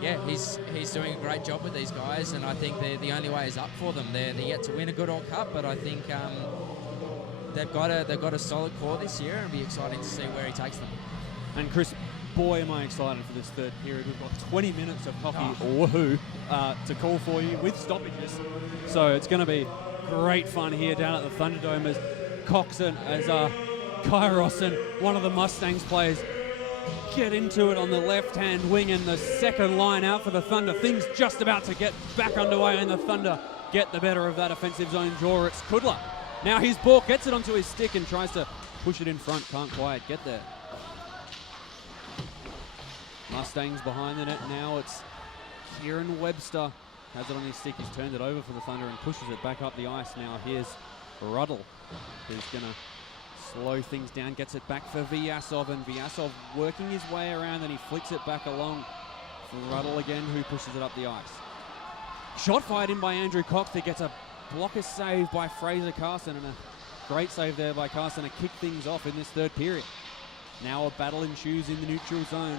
yeah, he's doing a great job with these guys, and I think the only way is up for them. They're yet to win a Goodall Cup, but I think they've got a solid core this year, and it'll be exciting to see where he takes them. And Chris, boy, am I excited for this third period. We've got 20 minutes of hockey, woohoo, to call for you with stoppages. So it's going to be great fun here down at the Thunderdome as Coxon, as Kairos and one of the Mustangs players get into it on the left-hand wing, and the second line out for the Thunder. Things just about to get back underway, and the Thunder get the better of that offensive zone draw. It's Kudla. Now his ball gets it onto his stick and tries to push it in front. Can't quite get there. Mustangs behind the net now. It's Kieran Webster. Has it on his stick. He's turned it over for the Thunder and pushes it back up the ice. Now here's Ruddle, who's going to slow things down, gets it back for Vyasov, and Vyasov working his way around, and he flicks it back along for Ruddle again, who pushes it up the ice. Shot fired in by Andrew Cox. He gets a blocker save by Fraser Carson, and a great save there by Carson to kick things off in this third period. Now a battle ensues in the neutral zone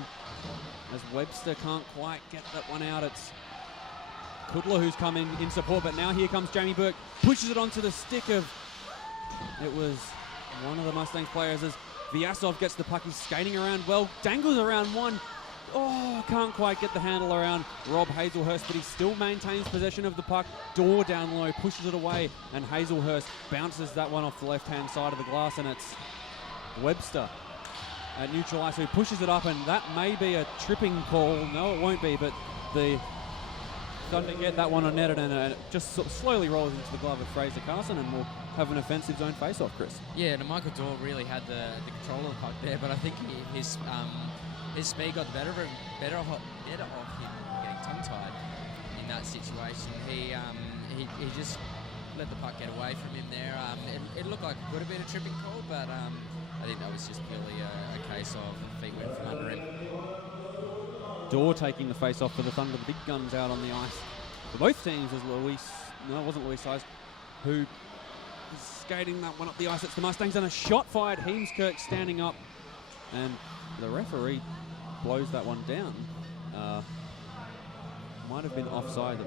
as Webster can't quite get that one out. It's Kudla who's come in support, but now here comes Jamie Burke, pushes it onto the stick of, it was one of the Mustangs players, as Vyasov gets the puck. He's skating around well, dangles around one. Oh, can't quite get the handle around Rob Hazelhurst, but he still maintains possession of the puck. Door down low, pushes it away, and Hazelhurst bounces that one off the left-hand side of the glass, and it's Webster at neutral ice who pushes it up, and that may be a tripping call. No, it won't be, but the Thunder get that one on net, and it just sort of slowly rolls into the glove of Fraser Carson, and we'll have an offensive zone face-off, Chris. Yeah, and Michael Dorr really had the control of the puck there, but I think his speed got the better of him getting tongue-tied in that situation. He just let the puck get away from him there. It looked like it could have been a tripping call, but I think that was just purely a case of feet went from under him. Dorr taking the face-off for the Thunder. The big guns out on the ice for both teams as it wasn't Luis Size who is skating that one up the ice. It's the Mustangs, and a shot fired. Heemskirk standing up, and the referee blows that one down. Might have been offside.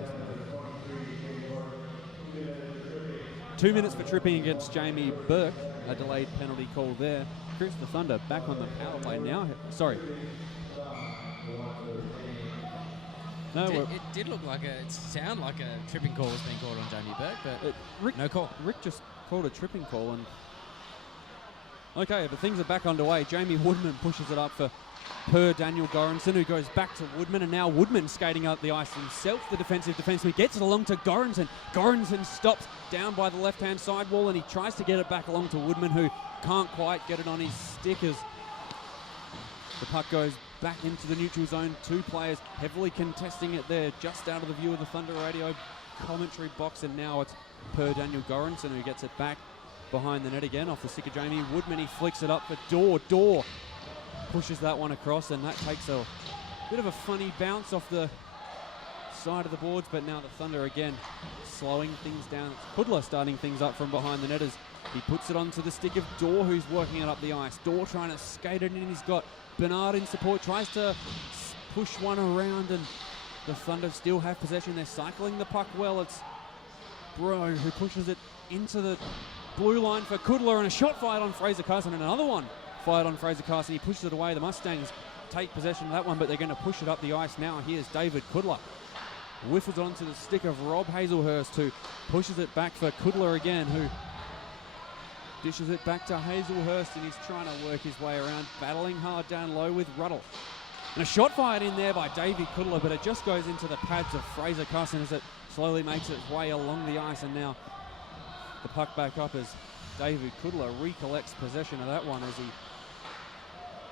2 minutes for tripping against Jamie Burke. A delayed penalty call there. Chris, the Thunder back on the power play now. Sorry. No, it did look like it sounded like a tripping call was being called on Jamie Burke, but no call. Rick just called a tripping call, and okay, but things are back underway. Jamie Woodman pushes it up for Daniel Goranson, who goes back to Woodman, and now Woodman skating up the ice himself, the defensive defenseman, gets it along to Goranson. Goranson stops down by the left-hand side wall, and he tries to get it back along to Woodman, who can't quite get it on his stick as the puck goes back into the neutral zone. Two players heavily contesting it there, just out of the view of the Thunder radio commentary box, and now it's Daniel Goranson who gets it back behind the net again off the stick of Jamie Woodman. He flicks it up for Dorr. Dorr pushes that one across, and that takes a bit of a funny bounce off the side of the boards, but now the Thunder again slowing things down. It's Kudla starting things up from behind the net as he puts it onto the stick of Dorr, who's working it up the ice. Dorr trying to skate it in. He's got Bernard in support, tries to push one around, and the Thunder still have possession. They're cycling the puck well. It's Bro who pushes it into the blue line for Kudla, and a shot fired on Fraser Carson, and another one fired on Fraser Carson. He pushes it away. The Mustangs take possession of that one, but they're going to push it up the ice now. Here's David Kudla. Whiffles onto the stick of Rob Hazelhurst, who pushes it back for Kudla again, who dishes it back to Hazelhurst, and he's trying to work his way around, battling hard down low with Ruddle. And a shot fired in there by Davey Kudla, but it just goes into the pads of Fraser Carson as it slowly makes its way along the ice, and now the puck back up as David Kudla recollects possession of that one as he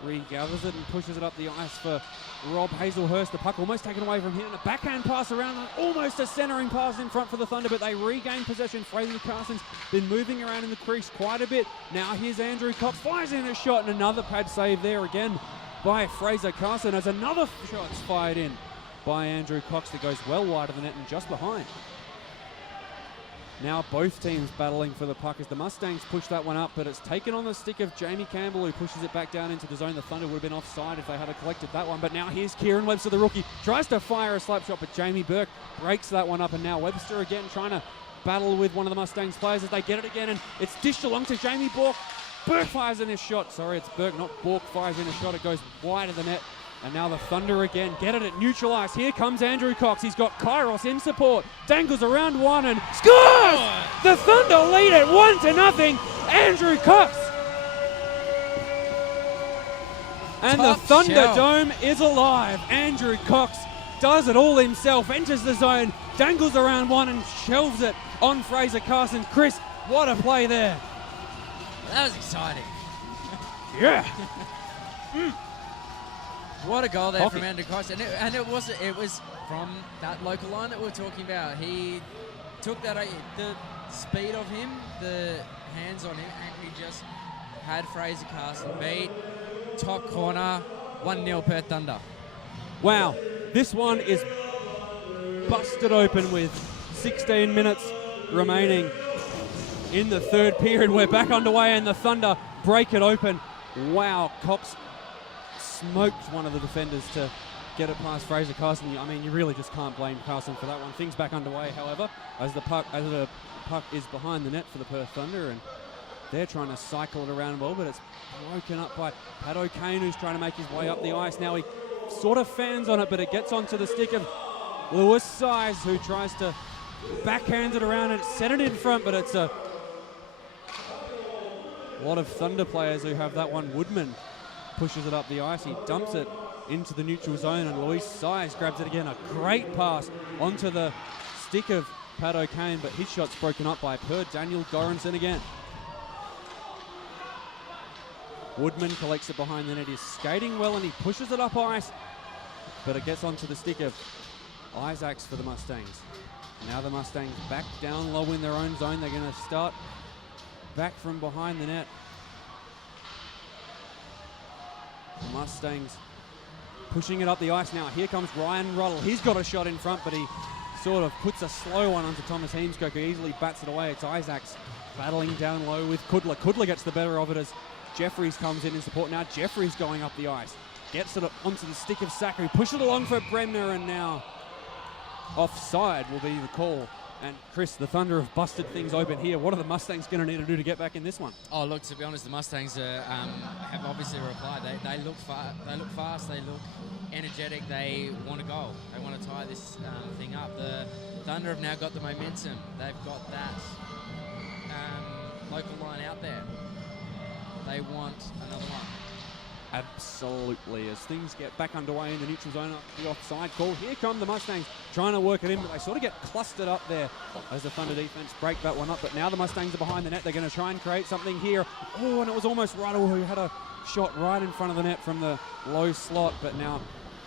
regathers it and pushes it up the ice for Rob Hazelhurst. The puck almost taken away from him, and a backhand pass around, and almost a centering pass in front for the Thunder, but they regain possession. Fraser Carson's been moving around in the crease quite a bit. Now here's Andrew Cox, fires in a shot, and another pad save there again by Fraser Carson as another shot's fired in by Andrew Cox that goes well wide of the net and just behind. Now both teams battling for the puck as the Mustangs push that one up, but it's taken on the stick of Jamie Campbell, who pushes it back down into the zone. The Thunder would have been offside if they had collected that one, but now here's Kieran Webster, the rookie, tries to fire a slap shot, but Jamie Burke breaks that one up, and now Webster again trying to battle with one of the Mustangs players as they get it again, and it's dished along to Jamie Bork. Burke fires in his shot. Sorry, it's Burke, not Bork, fires in a shot. It goes wide of the net. And now the Thunder again get it at neutral ice. Here comes Andrew Cox. He's got Kairos in support. Dangles around one and scores! The Thunder lead it 1-0. Andrew Cox. And Top the Thunder shelf. Dome is alive. Andrew Cox does it all himself. Enters the zone. Dangles around one and shelves it on Fraser Carson. Chris, what a play there. That was exciting. Yeah. What a goal there Hockey. from Andrew Cox, and it was from that local line that we were talking about. He took that, the speed of him, the hands on him, and he just had Fraser Carson beat. Top corner, 1-0 Perth Thunder. Wow, this one is busted open with 16 minutes remaining in the third period. We're back underway and the Thunder break it open. Wow, Cox smoked one of the defenders to get it past Fraser Carson. I mean, you really just can't blame Carson for that one. Things back underway, however, as the puck is behind the net for the Perth Thunder, and they're trying to cycle it around well, but it's broken up by Pat O'Kane, who's trying to make his way up the ice. Now he sort of fans on it, but it gets onto the stick of Lewis Size, who tries to backhand it around and set it in front, but it's a lot of Thunder players who have that one. Woodman pushes it up the ice. He dumps it into the neutral zone, and Luis Size grabs it again. A great pass onto the stick of Pat O'Kane, but his shot's broken up by Daniel Goranson again. Woodman collects it behind the net. He's skating well, and he pushes it up ice, but it gets onto the stick of Isaacs for the Mustangs. Now the Mustangs back down low in their own zone. They're going to start back from behind the net. The Mustangs pushing it up the ice now. Here comes Ryan Ruddle. He's got a shot in front, but he sort of puts a slow one onto Thomas Heemskirk, who easily bats it away. It's Isaacs battling down low with Kudla. Kudla gets the better of it as Jeffries comes in support. Now Jeffries going up the ice. Gets it onto the stick of Saka. Pushes it along for Bremner, and now offside will be the call. And Chris, the Thunder have busted things open here. What are the Mustangs going to need to do to get back in this one? Oh, look, to be honest, the Mustangs have obviously replied. They look fast, they look energetic, they want to go. They want to tie this thing up. The Thunder have now got the momentum. They've got that local line out there. They want another one. Absolutely. As things get back underway in the neutral zone, the offside call. Here come the Mustangs trying to work it in, but they sort of get clustered up there as the Thunder defense break that one up. But now the Mustangs are behind the net. They're going to try and create something here. Oh, and it was almost Ruddle who had a shot right in front of the net from the low slot. But now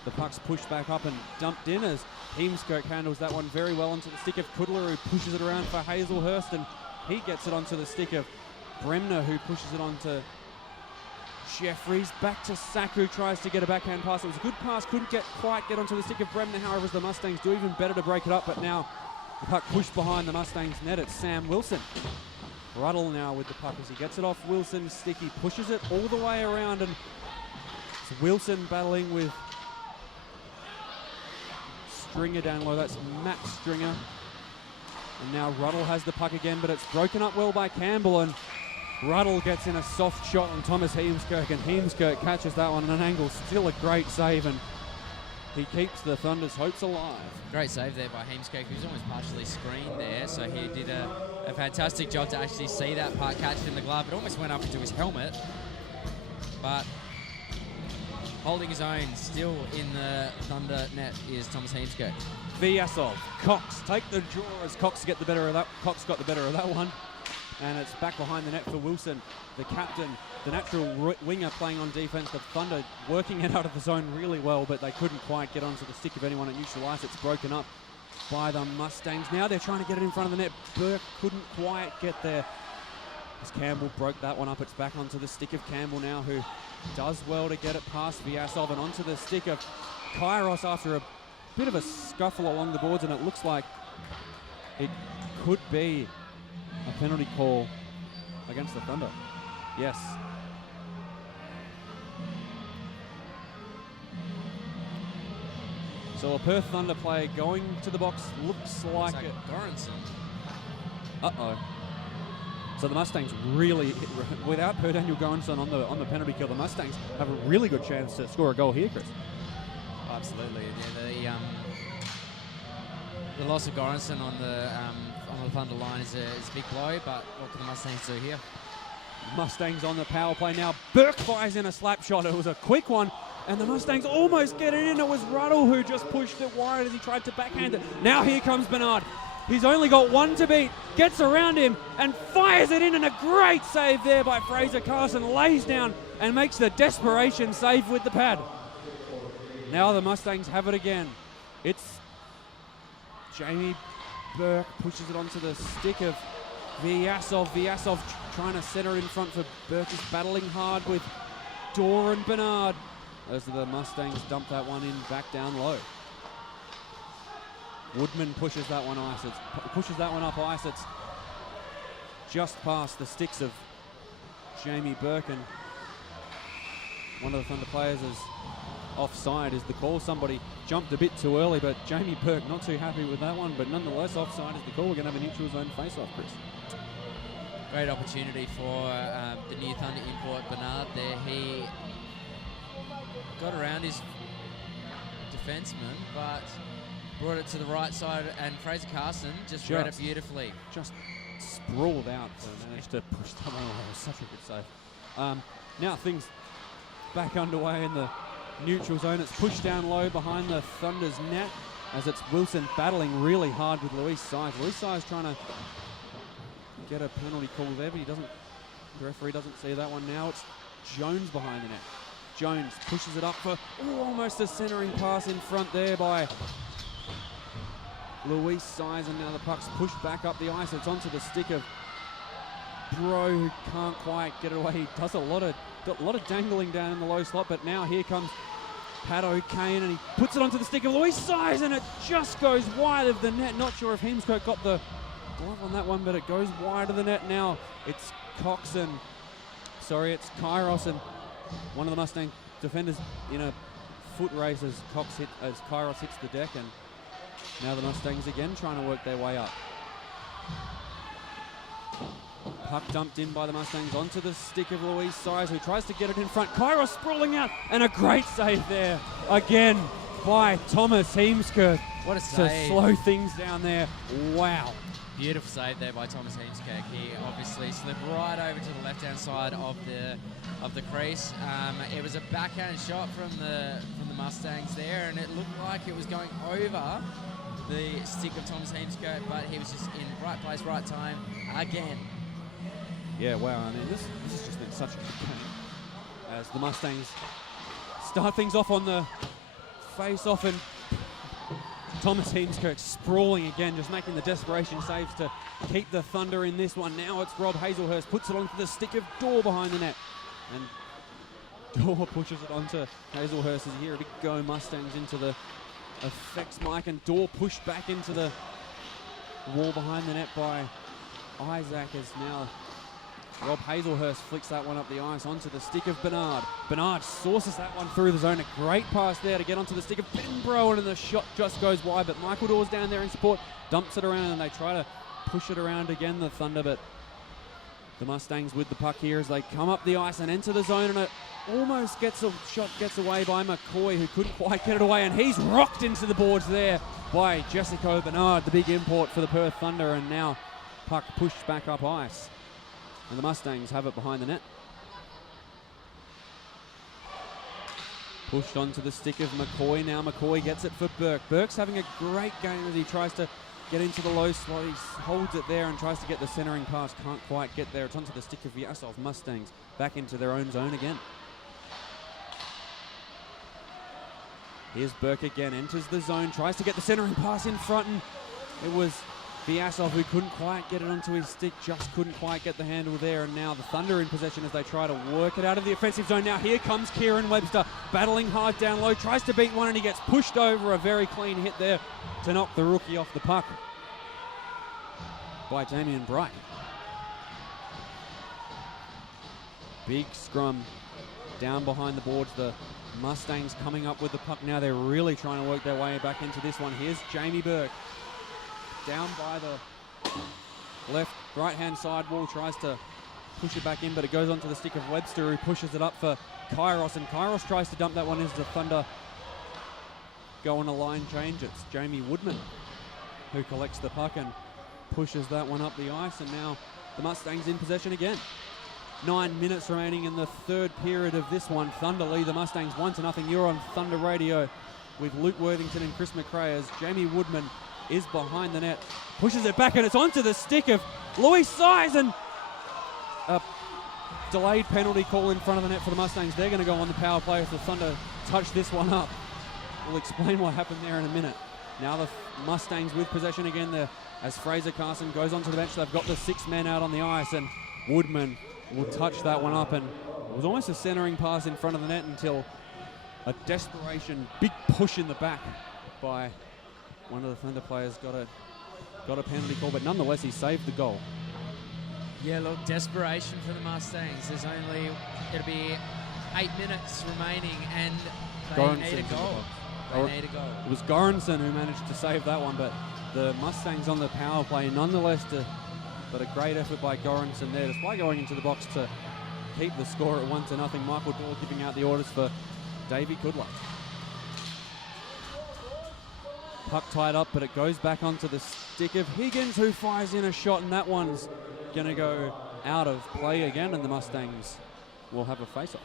the puck's pushed back up and dumped in as Heemskirk handles that one very well onto the stick of Kudler, who pushes it around for Hazelhurst, and he gets it onto the stick of Bremner, who pushes it onto Jeffries. Back to Sack, who tries to get a backhand pass. It was a good pass, couldn't quite get onto the stick of Bremner. However, as the Mustangs do even better to break it up, but now the puck pushed behind the Mustangs net. It's Sam Wilson. Ruddle now with the puck as he gets it off Wilson's stick. He pushes it all the way around, and it's Wilson battling with Stringer down low. That's Matt Stringer. And now Ruddle has the puck again, but it's broken up well by Campbell, and Ruddle gets in a soft shot on Thomas Heemskirk, and Heemskirk catches that one at an angle. Still a great save, and he keeps the Thunder's hopes alive. Great save there by Heemskirk, who's almost partially screened there, so he did a fantastic job to actually see that puck catch it in the glove. It almost went up into his helmet, but holding his own still in the Thunder net is Thomas Heemskirk. Vyasov, Cox take the draw as Cox got the better of that one. And it's back behind the net for Wilson, the captain, the natural winger playing on defense. The Thunder working it out of the zone really well, but they couldn't quite get onto the stick of anyone at neutral ice. It's broken up by the Mustangs. Now they're trying to get it in front of the net. Burke couldn't quite get there as Campbell broke that one up. It's back onto the stick of Campbell now, who does well to get it past Vyasov and onto the stick of Kairos after a bit of a scuffle along the boards, and it looks like it could be a penalty call against the Thunder. Yes. So a Perth Thunder player going to the box, looks like it. Goranson. Uh-oh. So the Mustangs really, without Per Daniel Goranson on the penalty kill, the Mustangs have a really good chance to score a goal here, Chris. Absolutely. Yeah, the loss of Goranson on the Thunder line is a big blow, but what can the Mustangs do here? Mustangs on the power play now. Burke fires in a slap shot. It was a quick one, and the Mustangs almost get it in. It was Ruddle who just pushed it wide as he tried to backhand it. Now here comes Bernard. He's only got one to beat, gets around him and fires it in, and a great save there by Fraser Carson. Lays down and makes the desperation save with the pad. Now the Mustangs have it again. It's Jamie Burke, pushes it onto the stick of Vyasov. Vyasov trying to center in front for Burke, is battling hard with Dorr and Bernard as the Mustangs dump that one in back down low. Woodman pushes that one up ice. It's just past the sticks of Jamie Burke, and one of the Thunder players is offside is the call. Somebody jumped a bit too early, but Jamie Burke not too happy with that one, but nonetheless offside is the call. We're going to have a neutral zone face-off, Chris. Great opportunity for the new Thunder import Bernard there. He got around his defenseman, but brought it to the right side, and Fraser Carson just read it beautifully. Just sprawled out and managed to push that one away. It was such a good save. Now things back underway in the neutral zone. It's pushed down low behind the Thunder's net as it's Wilson battling really hard with Luis Size. Luis Size trying to get a penalty call there, but the referee doesn't see that one. Now it's Jones behind the net. Jones pushes it up for almost a centering pass in front there by Luis Size, and now the puck's pushed back up the ice. It's onto the stick of Bro, who can't quite get it away. He does a lot of dangling down in the low slot, but now here comes Pat O'Kane, and he puts it onto the stick of Luis Size, and it just goes wide of the net. Not sure if Heemskirk got the glove on that one, but it goes wide of the net now. It's it's Kairos, and one of the Mustang defenders in a foot race as Kairos hits the deck, and now the Mustangs again trying to work their way up. Puck dumped in by the Mustangs onto the stick of Luis Size, who tries to get it in front. Kairos sprawling out, and a great save there again by Thomas Heemskirk. What a save. To slow things down there. Wow. Beautiful save there by Thomas Heemskirk. He obviously slipped right over to the left-hand side of the crease. It was a backhand shot from the Mustangs there, and it looked like it was going over the stick of Thomas Heemskirk, but he was just in right place, right time again. Yeah, wow. I mean, this has just been such a good game as the Mustangs start things off on the face-off, and Thomas Heemskirk sprawling again, just making the desperation saves to keep the Thunder in this one. Now it's Rob Hazelhurst, puts it onto the stick of Dorr behind the net, and Dorr pushes it onto Hazelhurst. As you hear a big go Mustangs into the effects mic, and Dorr pushed back into the wall behind the net by Isaac, as now Rob Hazelhurst flicks that one up the ice onto the stick of Bernard. Bernard sources that one through the zone. A great pass there to get onto the stick of Ben Browen, and the shot just goes wide, but Michael Dorr's down there in support, dumps it around, and they try to push it around again, the Thunder, but the Mustangs with the puck here as they come up the ice and enter the zone, and it almost gets away by McCoy, who couldn't quite get it away, and he's rocked into the boards there by Jessica Bernard, the big import for the Perth Thunder, and now puck pushed back up ice, and the Mustangs have it behind the net. Pushed onto the stick of McCoy. Now McCoy gets it for Burke. Burke's having a great game as he tries to get into the low slot. He holds it there and tries to get the centering pass. Can't quite get there. It's onto the stick of Vyasov. Mustangs back into their own zone again. Here's Burke again. Enters the zone. Tries to get the centering pass in front, and it was Vyasov who couldn't quite get it onto his stick. Just couldn't quite get the handle there. And now the Thunder in possession as they try to work it out of the offensive zone. Now here comes Kieran Webster, battling hard down low. Tries to beat one, and he gets pushed over. A very clean hit there to knock the rookie off the puck by Damien Bright. Big scrum down behind the boards. The Mustangs coming up with the puck now. They're really trying to work their way back into this one. Here's Jamie Burke down by the right-hand side wall, tries to push it back in, but it goes onto the stick of Webster, who pushes it up for Kairos, and Kairos tries to dump that one as the Thunder go on a line change. It's Jamie Woodman who collects the puck and pushes that one up the ice, and now the Mustangs in possession again. 9 minutes remaining in the third period of this one. Thunder lead the Mustangs 1-0. You're on Thunder Radio with Luke Worthington and Chris McRae as Jamie Woodman is behind the net, pushes it back, and it's onto the stick of Louis Size, and a delayed penalty call in front of the net for the Mustangs. They're going to go on the power play if the Thunder touch this one up. We'll explain what happened there in a minute. Now the Mustangs with possession again there as Fraser Carson goes onto the bench. They've got the 6 men out on the ice, and Woodman will touch that one up, and it was almost a centering pass in front of the net until a desperation big push in the back by one of the Thunder players got a penalty call, but nonetheless he saved the goal. Yeah, look, desperation for the Mustangs. It'll be 8 minutes remaining, and they need a goal. It was Goranson who managed to save that one, but the Mustangs on the power play nonetheless. But a great effort by Goranson there, despite going into the box to keep the score at 1-0. Michael Dawes giving out the orders for Davey Kudla. Puck tied up, but it goes back onto the stick of Higgins, who fires in a shot, and that one's going to go out of play again, and the Mustangs will have a face-off.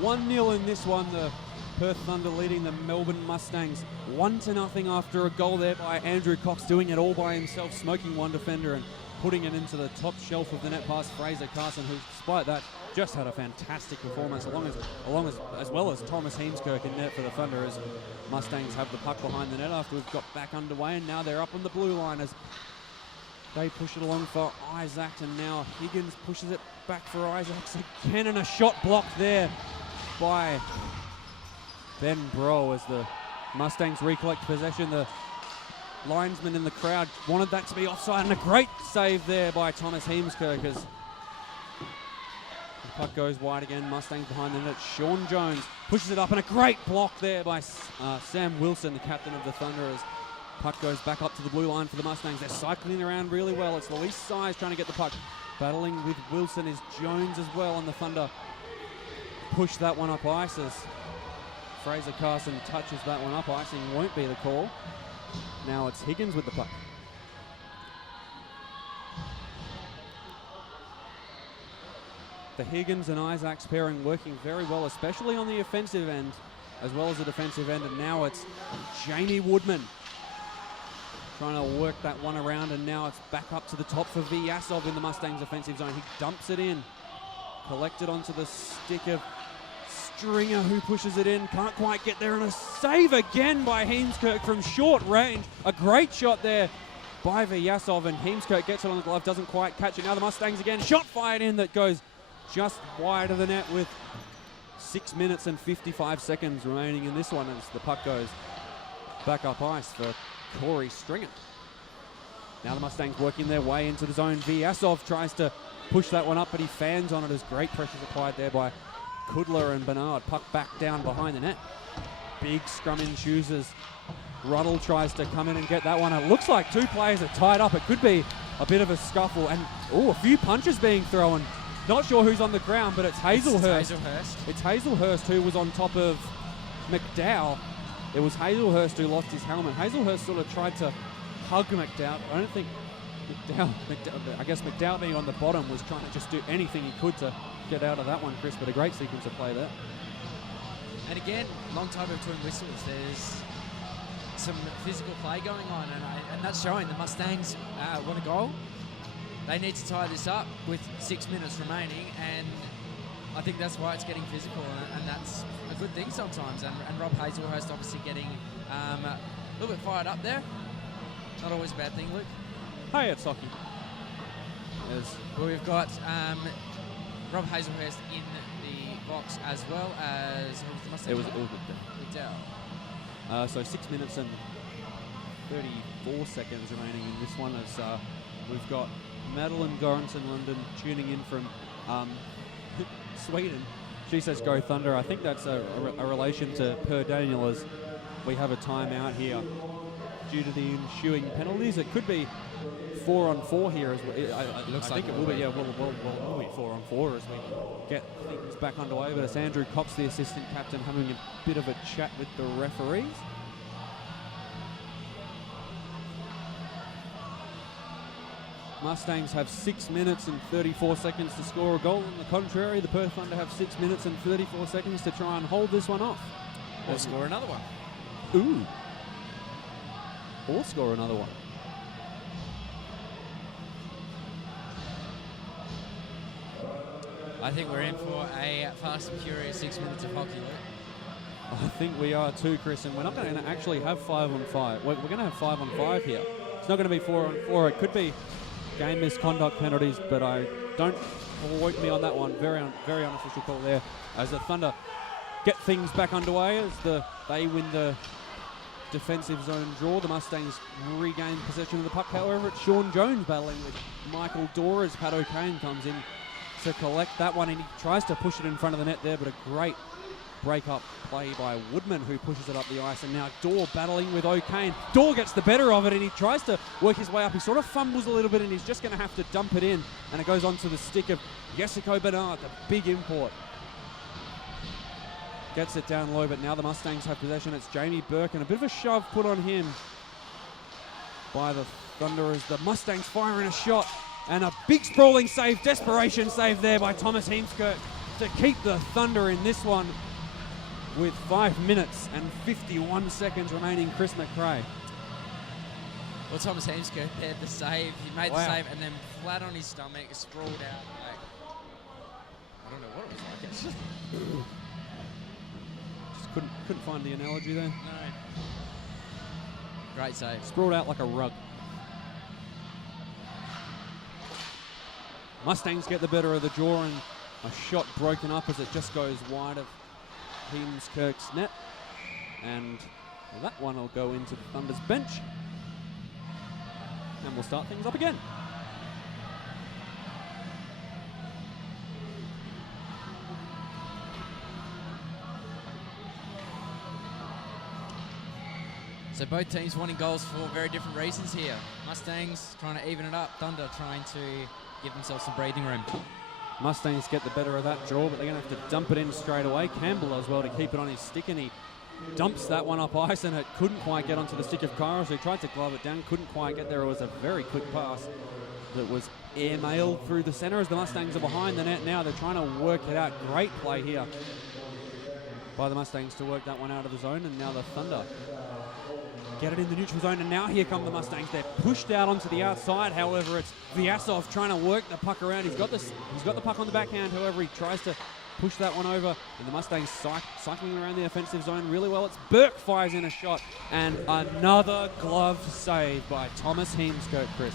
1-0 in this one. The Perth Thunder leading the Melbourne Mustangs 1-0 after a goal there by Andrew Cox, doing it all by himself, smoking one defender and putting it into the top shelf of the net past Fraser Carson, who despite that just had a fantastic performance, as well as Thomas Heemskirk in net for the Thunder, as Mustangs have the puck behind the net after we've got back underway, and now they're up on the blue line as they push it along for Isaacs, and now Higgins pushes it back for Isaacs again, and a shot blocked there by Ben Bro as the Mustangs recollect possession. The linesman in the crowd wanted that to be offside, and a great save there by Thomas Heemskirk as the puck goes wide again. Mustangs behind the net. Sean Jones pushes it up, and a great block there by Sam Wilson, the captain of the Thunder, as puck goes back up to the blue line for the Mustangs. They're cycling around really well. It's Luis Size trying to get the puck. Battling with Wilson is Jones as well, and the Thunder push that one up ice as Fraser Carson touches that one up. Icing won't be the call. Now it's Higgins with the puck. The Higgins and Isaacs pairing working very well, especially on the offensive end as well as the defensive end. And now it's Jamie Woodman trying to work that one around, and now it's back up to the top for Vyasov in the Mustangs offensive zone. He dumps it in, collected onto the stick of Stringer, who pushes it in, can't quite get there, and a save again by Heemskirk from short range. A great shot there by Vyasov, and Heemskirk gets it on the glove, doesn't quite catch it. Now the Mustangs again, shot fired in that goes just wide of the net with 6 minutes and 55 seconds remaining in this one as the puck goes back up ice for Corey Stringer. Now the Mustangs working their way into the zone. Vyasov tries to push that one up, but he fans on it as great pressure's applied there by Kudla and Bernard. Puck back down behind the net. Big scrum ensues as Ruddle tries to come in and get that one. It looks like two players are tied up. It could be a bit of a scuffle, and a few punches being thrown. Not sure who's on the ground, but it's Hazelhurst. It's Hazelhurst who was on top of McDowell. It was Hazelhurst who lost his helmet. Hazelhurst sort of tried to hug McDowell. I don't think I guess McDowell being on the bottom was trying to just do anything he could to get out of that one, Chris, but a great sequence of play there. And again, long time between whistles. There's some physical play going on, and that's showing. The Mustangs want a goal. They need to tie this up with 6 minutes remaining, and I think that's why it's getting physical, and that's a good thing sometimes. And Rob Hazelhurst obviously getting a little bit fired up there. Not always a bad thing, Luke. Hey, it's hockey. Well, we've got Rob Hazelhurst in the box as well as it was McDowell. So 6 minutes and 34 seconds remaining in this one as We've got Madeline Goranson London tuning in from Sweden. She says go Thunder. I think that's a relation to Per Daniel, as we have a timeout here due to the ensuing penalties. It could be 4-on-4 here as well. I think it will be. Yeah, we'll be 4-on-4 as we get things back underway. But it's Andrew Cops, the assistant captain, having a bit of a chat with the referees. Mustangs have 6 minutes and 34 seconds to score a goal. On the contrary, the Perth Thunder have 6 minutes and 34 seconds to try and hold this one off. Or score another one. Ooh. Or score another one. I think we're in for a fast and furious 6 minutes of hockey, Luke. I think we are too, Chris, and we're not going to actually have 5-on-5. We're going to have 5-on-5 here. It's not going to be 4-on-4. It could be game misconduct penalties, but I don't quote me on that one. Very unofficial call there, as the Thunder get things back underway as they win the defensive zone draw. The Mustangs regain possession of the puck. However, it's Sean Jones battling with Michael Dorr as Pat O'Kane comes in to collect that one, and he tries to push it in front of the net there, but a great break-up play by Woodman, who pushes it up the ice, and now Dorr battling with O'Kane. Dorr gets the better of it, and he tries to work his way up. He sort of fumbles a little bit, and he's just going to have to dump it in, and it goes onto the stick of Jessico Bernard, the big import. Gets it down low, but now the Mustangs have possession. It's Jamie Burke, and a bit of a shove put on him by the Thunder as the Mustangs fire in a shot, and a big sprawling save, desperation save there by Thomas Heemskirk to keep the Thunder in this one with 5 minutes and 51 seconds remaining. Chris McRae. Well, Thomas Heemskirk there, the save. He made the save and then flat on his stomach, sprawled out. Like, I don't know what it was like, actually. Just couldn't find the analogy there. No. Great save. Sprawled out like a rug. Mustangs get the better of the draw, and a shot broken up as it just goes wide of Heemskirk's net, and that one will go into the Thunder's bench, and we'll start things up again. So both teams wanting goals for very different reasons here. Mustangs trying to even it up, Thunder trying to give themselves some breathing room. Mustangs get the better of that draw, but they're going to have to dump it in straight away. Campbell as well to keep it on his stick, and he dumps that one up ice, and it couldn't quite get onto the stick of Kairos, who tried to glove it down, couldn't quite get there. It was a very quick pass that was airmailed through the centre as the Mustangs are behind the net now. They're trying to work it out. Great play here by the Mustangs to work that one out of the zone, and now the Thunder get it in the neutral zone, and now here come the Mustangs. They're pushed out onto the outside. However, it's Vyasov trying to work the puck around. He's got the puck on the backhand. However, he tries to push that one over, and the Mustangs cycling around the offensive zone really well. It's Burke fires in a shot, and another glove save by Thomas Heemskirk, Chris.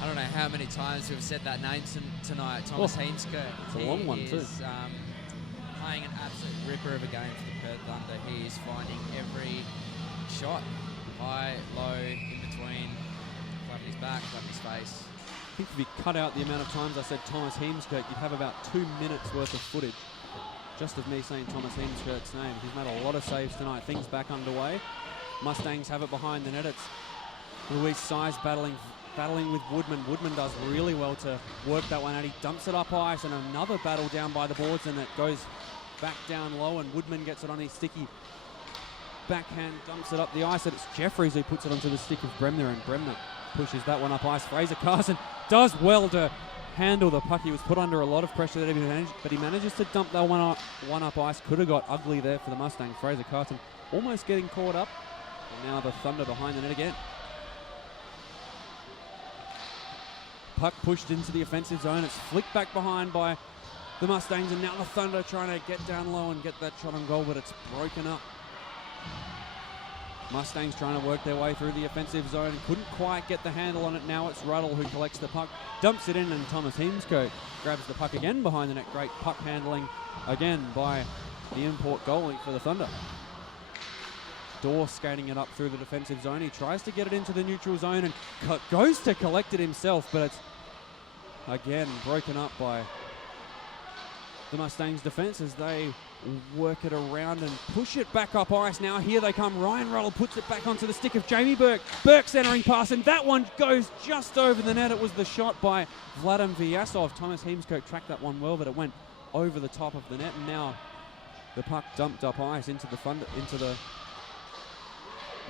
I don't know how many times we've said that name tonight, Thomas Heemskirk. It's a long one too. Playing an absolute ripper of a game for the Perth Thunder. He is finding every shot, high, low, in between, flapping his back, flapping his face. I think if you cut out the amount of times I said Thomas Heemskirk, you'd have about 2 minutes worth of footage just of me saying Thomas Heemskirk's name. He's made a lot of saves tonight. Things back underway. Mustangs have it behind the net. It's Luis Size battling with Woodman. Woodman does really well to work that one out. He dumps it up ice, and another battle down by the boards, and it goes back down low, and Woodman gets it on his sticky backhand, dumps it up the ice, and it's Jeffries who puts it onto the stick of Bremner, and Bremner pushes that one up ice. Fraser Carson does well to handle the puck. He was put under a lot of pressure there, but he manages to dump that one up ice. Could have got ugly there for the Mustangs. Fraser Carson almost getting caught up, and now the Thunder behind the net again. Puck pushed into the offensive zone. It's flicked back behind by the Mustangs, and now the Thunder trying to get down low and get that shot on goal, but it's broken up. Mustangs trying to work their way through the offensive zone. Couldn't quite get the handle on it. Now it's Ruddle who collects the puck, dumps it in, and Thomas Heemskirk grabs the puck again behind the net. Great puck handling again by the import goalie for the Thunder. Dorr skating it up through the defensive zone. He tries to get it into the neutral zone and goes to collect it himself, but it's again broken up by the Mustangs defense as they work it around and push it back up ice. Now here they come. Ryan Ruddle puts it back onto the stick of Jamie Burke. Burke centering pass, and that one goes just over the net. It was the shot by Vladimir Vyasov. Thomas Heemskirk tracked that one well, but it went over the top of the net, and now the puck dumped up ice into the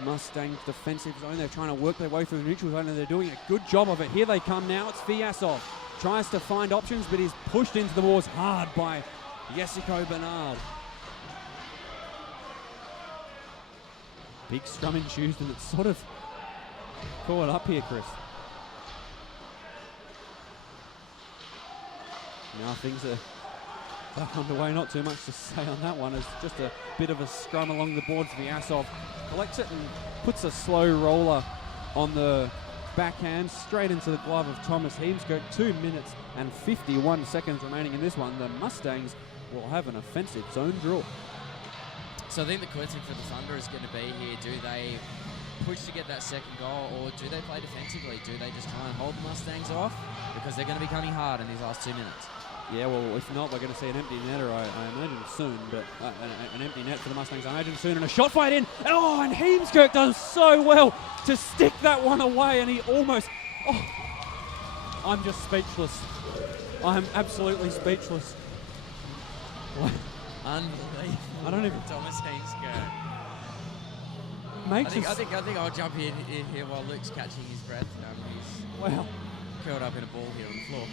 Mustangs defensive zone. They're trying to work their way through the neutral zone, and they're doing a good job of it. Here they come now. It's Vyasov. Tries to find options, but he's pushed into the walls hard by Jessico Bernard. Big scrum in Tuesday, and it's sort of caught up here, Chris. Now things are back underway. Not too much to say on that one. It's just a bit of a scrum along the boards. Vyasov collects it and puts a slow roller on the backhand straight into the glove of Thomas Heemskirk. 2 minutes and 51 seconds remaining in this one. The Mustangs will have an offensive zone draw. So I think the question for the Thunder is going to be here, do they push to get that second goal, or do they play defensively? Do they just try and hold the Mustangs off? Because they're going to be coming hard in these last 2 minutes. Yeah, well, if not, we're going to see an empty netter, I imagine soon, but an empty net for the Mustangs, I imagine soon, and a shot fight in. And Heemskirk does so well to stick that one away, and he almost, I'm just speechless. I'm absolutely speechless. Unbelievable. I don't even. Thomas Heemskirk. I think I'll jump in here while Luke's catching his breath. He's curled up in a ball here on the floor.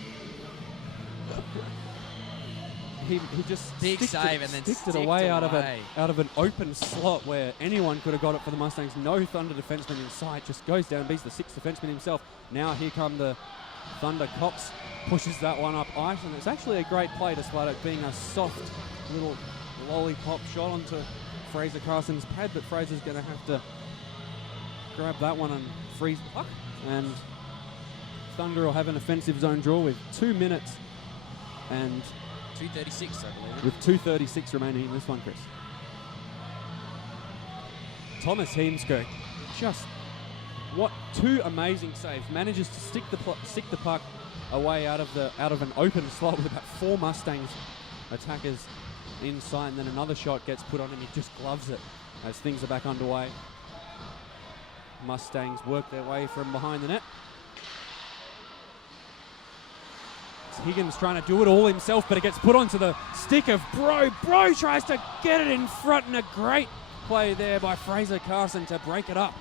He just big save and then sticked it away out of an open slot where anyone could have got it for the Mustangs. No Thunder defenseman in sight. Just goes down, beats the sixth defenseman himself. Now here come the Thunder Cops, pushes that one up ice, and it's actually a great play despite it being a soft little lollipop shot onto Fraser Carson's pad, but Fraser's going to have to grab that one and freeze the puck. And Thunder will have an offensive zone draw with 2 minutes and 2:36, I believe. With 2:36 remaining in this one, Chris. Thomas Heemskirk, just what 2 amazing saves. Manages to stick the puck away out of an open slot with about 4 Mustangs attackers in sight, and then another shot gets put on him. He just gloves it as things are back underway. Mustangs work their way from behind the net. Higgins trying to do it all himself, but it gets put onto the stick of Bro. Bro tries to get it in front, and a great play there by Fraser Carson to break it up.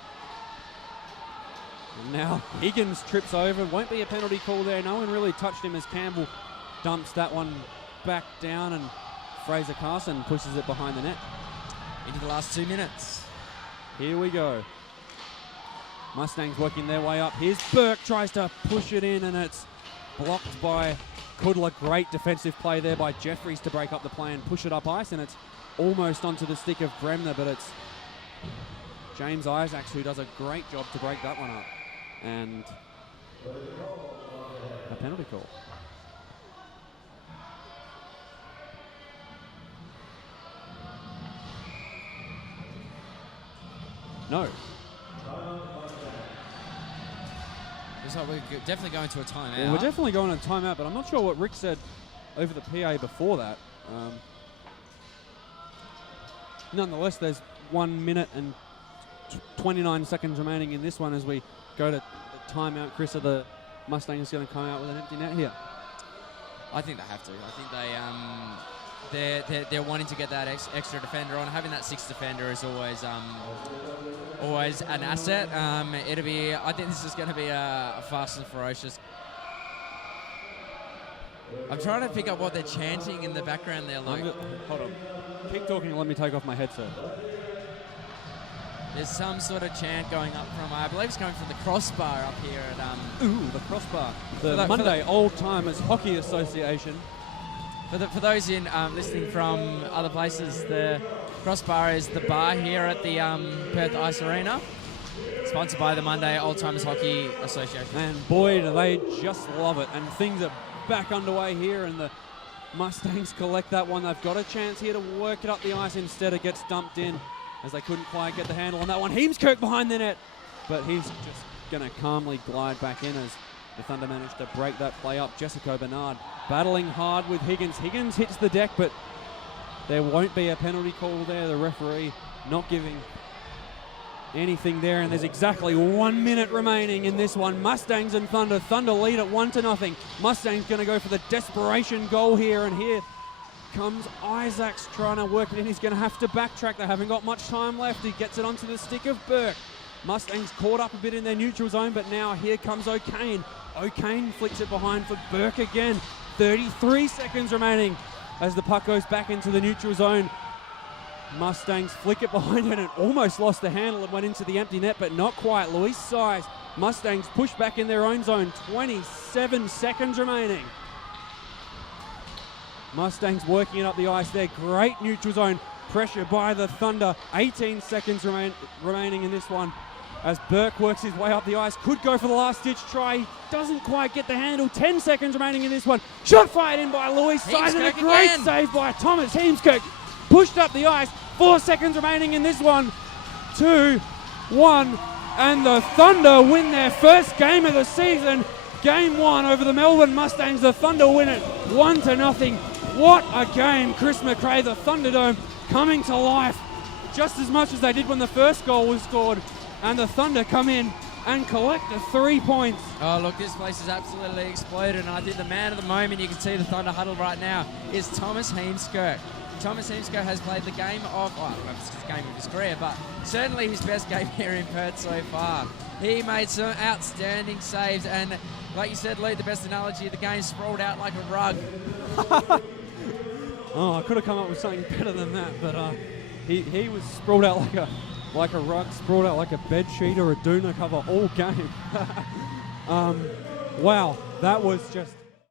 And now Higgins trips over. Won't be a penalty call there. No one really touched him as Campbell dumps that one back down, and Fraser Carson pushes it behind the net. Into the last 2 minutes. Here we go. Mustangs working their way up. Here's Burke, tries to push it in, and it's blocked by Kudla. Great defensive play there by Jeffries to break up the play and push it up ice, and it's almost onto the stick of Bremner, but it's James Isaacs who does a great job to break that one up. And a penalty call. No. Looks like we're definitely going to a timeout. Well, we're definitely going to a timeout, but I'm not sure what Rick said over the PA before that. Nonetheless, there's 1 minute and 29 seconds remaining in this one as we go to the timeout. Chris, are the Mustangs going to come out with an empty net here? I think they have to. I think they're wanting to get that extra defender on. Having that sixth defender is always an asset. I think this is going to be a fast and ferocious. I'm trying to pick up what they're chanting in the background there, Luke. Hold on. Keep talking and let me take off my headset. There's some sort of chant going up from, I believe it's coming from the crossbar up here at... Ooh, the crossbar. The Monday Old Timers Hockey Association. For those listening from other places, the crossbar is the bar here at the Perth Ice Arena, sponsored by the Monday Old Timers Hockey Association. And boy, do they just love it. And things are back underway here, and the Mustangs collect that one. They've got a chance here to work it up the ice. Instead, it gets dumped in as they couldn't quite get the handle on that one. Heemskirk behind the net, but he's just going to calmly glide back in as the Thunder managed to break that play up. Jessica Bernard battling hard with Higgins. Higgins hits the deck, but there won't be a penalty call there. The referee not giving anything there, and there's exactly 1 minute remaining in this one. Mustangs and Thunder. Thunder lead at 1-0. Mustangs going to go for the desperation goal here, and here comes Isaacs trying to work it in. He's going to have to backtrack. They haven't got much time left. He gets it onto the stick of Burke. Mustangs caught up a bit in their neutral zone, but now here comes O'Kane. O'Kane flicks it behind for Burke again. 33 seconds remaining as the puck goes back into the neutral zone. Mustangs flick it behind it and almost lost the handle and went into the empty net, but not quite. Luis Size. Mustangs push back in their own zone. 27 seconds remaining. Mustangs working it up the ice there. Great neutral zone pressure by the Thunder. 18 seconds remaining in this one as Burke works his way up the ice. Could go for the last ditch try. Doesn't quite get the handle. 10 seconds remaining in this one. Shot fired in by Luis Size, and a great save by Thomas Heemskirk. Pushed up the ice. 4 seconds remaining in this one. 2-1, and the Thunder win their first game of the season. Game 1 over the Melbourne Mustangs. The Thunder win it 1-0. What a game. Chris McRae, the Thunderdome, coming to life just as much as they did when the first goal was scored. And the Thunder come in and collect the 3 points. Oh, look, this place is absolutely exploded, and I think the man of the moment, you can see the Thunder huddle right now, is Thomas Heemskirk. Thomas Heemskirk has played the game of, it's the game of his career, but certainly his best game here in Perth so far. He made some outstanding saves, and like you said, Lee, the best analogy of the game, sprawled out like a rug. Oh, I could have come up with something better than that, but he was sprawled out like a rug, sprawled out like a bed sheet or a doona cover all game. Wow, that was just